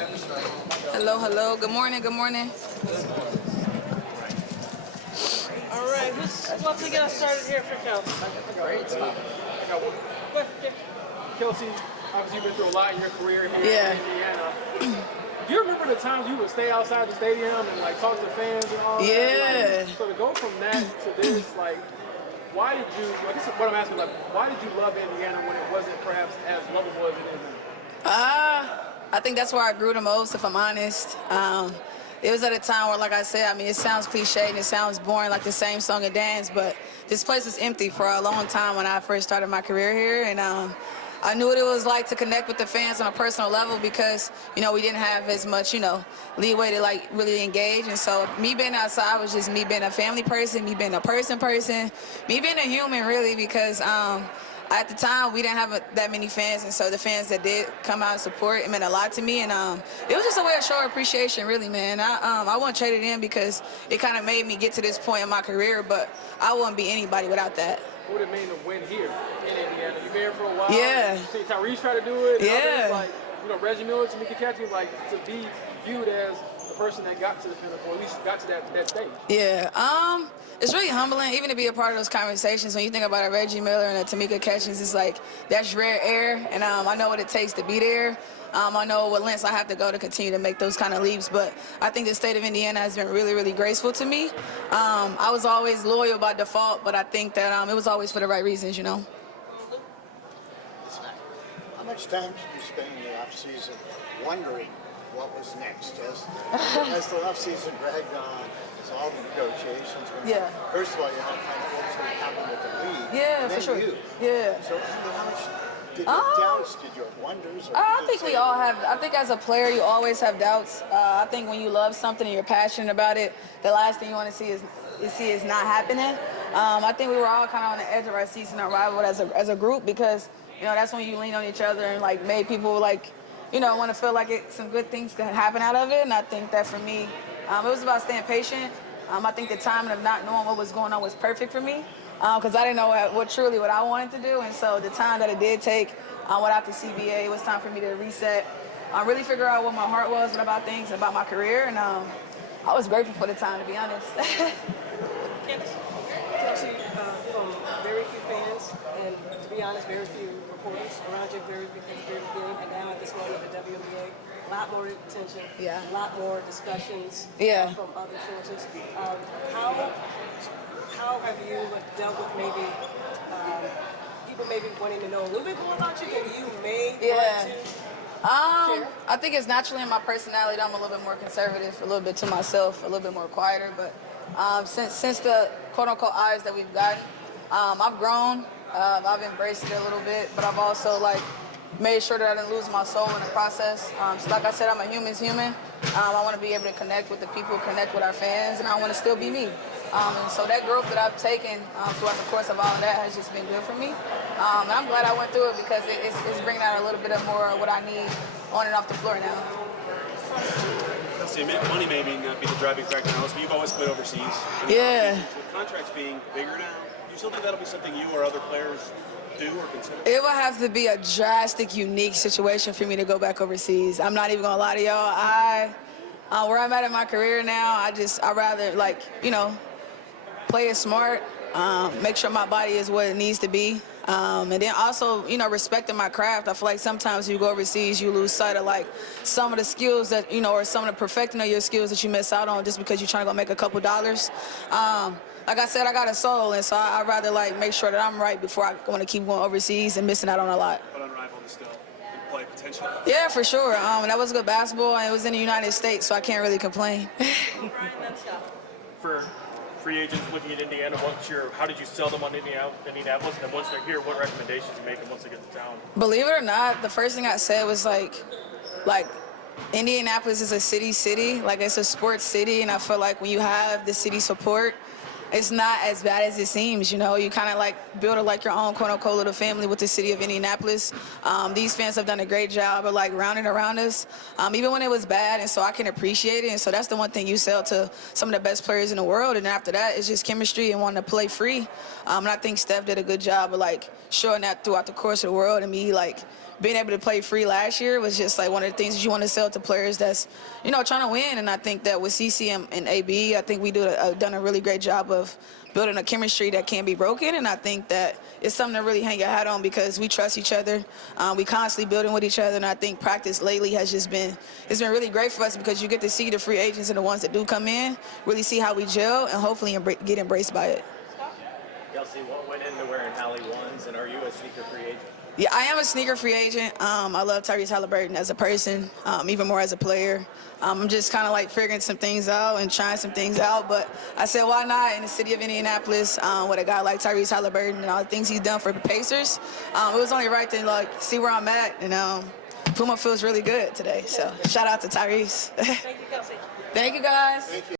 Hello, hello. Good morning, good morning. All right, who's love to get us started here for Kelsey? I got one. Kelsey, obviously you've been through a lot in your career here in Indiana. Do you remember the times you would stay outside the stadium and like talk to fans and all that? Like, so to go from that to this, like, why did you? I guess what I'm asking, like, why did you love Indiana when it wasn't perhaps as lovable as it is now? I think that's where I grew the most, if I'm honest. It was at a time where, like I said, I mean, it sounds cliche and it sounds boring, like the same song and dance, but this place was empty for a long time when I first started my career here, and I knew what it was like to connect with the fans on a personal level because, you know, we didn't have as much, you know, leeway to, like, really engage. And so me being outside was just me being a family person, me being a person, me being a human, really, because at the time, we didn't have that many fans, and so the fans that did come out and support, it meant a lot to me, and it was just a way of showing appreciation, really, man. I wouldn't trade it in because it kind of made me get to this point in my career, but I wouldn't be anybody without that. What would it mean to win here in Indiana? You've been here for a while. Yeah. You see Tyrese try to do it. Yeah. Others, like, you know, Reggie Miller, Tamika Catchings, like, to be viewed as the person that got to the pinnacle, or at least got to that stage. Yeah. It's really humbling, even to be a part of those conversations. When you think about a Reggie Miller and a Tamika Catchings, it's like, that's rare air, and I know what it takes to be there. I know what lengths I have to go to continue to make those kind of leaps, but I think the state of Indiana has been really, really graceful to me. I was always loyal by default, but I think that it was always for the right reasons, you know. How much time did you spend in the off-season wondering what was next as the off-season dragged on, as all the negotiations went on? First of all, you had to find out what was going to happen with the league. Yeah, and for sure. You. Yeah. So, I mean, how much did you have doubts? Did you have wonders? Or I think we all have. I think as a player, you always have doubts. I think when you love something and you're passionate about it, the last thing you want to see is not happening. I think we were all kind of on the edge of our season arrival as a group because, you know, that's when you lean on each other and, like, made people, like, you know, want to feel like some good things could happen out of it. And I think that for me, it was about staying patient. I think the timing of not knowing what was going on was perfect for me because I didn't know what I wanted to do. And so the time that it did take without the CBA, it was time for me to reset, really figure out what my heart was about things, about my career. And I was grateful for the time, to be honest. Kelsey, from very few fans, and to be honest, very few reporters around you, very beginning, and now at this moment of the WNBA, a lot more attention, a lot more discussions from other sources. How have you dealt with maybe people maybe wanting to know a little bit more about you than you may want to share? I think it's naturally in my personality that I'm a little bit more conservative, a little bit to myself, a little bit more quieter. But since the quote-unquote eyes that we've gotten, I've grown. I've embraced it a little bit, but I've also, like, made sure that I didn't lose my soul in the process. So like I said, I'm a human's human. I want to be able to connect with the people, connect with our fans, and I want to still be me. And so that growth that I've taken throughout the course of all of that has just been good for me. And I'm glad I went through it because it's bringing out a little bit of more of what I need on and off the floor now. See, money may not be the driving factor now, but you've always played overseas. Yeah. With contracts being bigger now, do you still think that'll be something you or other players do or consider? It would have to be a drastic, unique situation for me to go back overseas. I'm not even gonna lie to y'all. Where I'm at in my career now, I'd rather, like, you know, play it smart, make sure my body is what it needs to be. And then also, you know, respecting my craft. I feel like sometimes you go overseas, you lose sight of, like, some of the skills that, you know, or some of the perfecting of your skills that you miss out on just because you're trying to go make a couple dollars. Like I said, I got a soul, and so I'd rather, like, make sure that I'm right before I want to keep going overseas and missing out on a lot. But unrivaled is still in play potential. Yeah, for sure. And that was good basketball, and it was in the United States, so I can't really complain. For free agents looking at Indiana, how did you sell them on Indianapolis? And then once they're here, what recommendations you make them once they get to town? Believe it or not, the first thing I said was like Indianapolis is a city. Like, it's a sports city, and I feel like when you have the city support, it's not as bad as it seems, you know. You kind of, like, build your own quote-unquote little family with the city of Indianapolis. These fans have done a great job of, like, rounding around us, even when it was bad, and so I can appreciate it. And so that's the one thing you sell to some of the best players in the world. And after that, it's just chemistry and wanting to play free. And I think Steph did a good job of, like, showing that throughout the course of the world and me, like, being able to play free last year was just like one of the things that you want to sell to players that's, you know, trying to win. And I think that with CC and AB, I think we done a really great job of building a chemistry that can't be broken. And I think that it's something to really hang your hat on because we trust each other. We constantly building with each other. And I think practice lately has just been, it's been really great for us because you get to see the free agents and the ones that do come in, really see how we gel and hopefully get embraced by it. Kelsey, what went into wearing Hallie ones, and are you a sneaker free agent? Yeah, I am a sneaker free agent. I love Tyrese Halliburton as a person, even more as a player. I'm just kind of like figuring some things out and trying some things out. But I said, why not in the city of Indianapolis with a guy like Tyrese Halliburton and all the things he's done for the Pacers? It was only right to like see where I'm at. And Puma feels really good today. So shout out to Tyrese. Thank you, Kelsey. Thank you, guys. Thank you.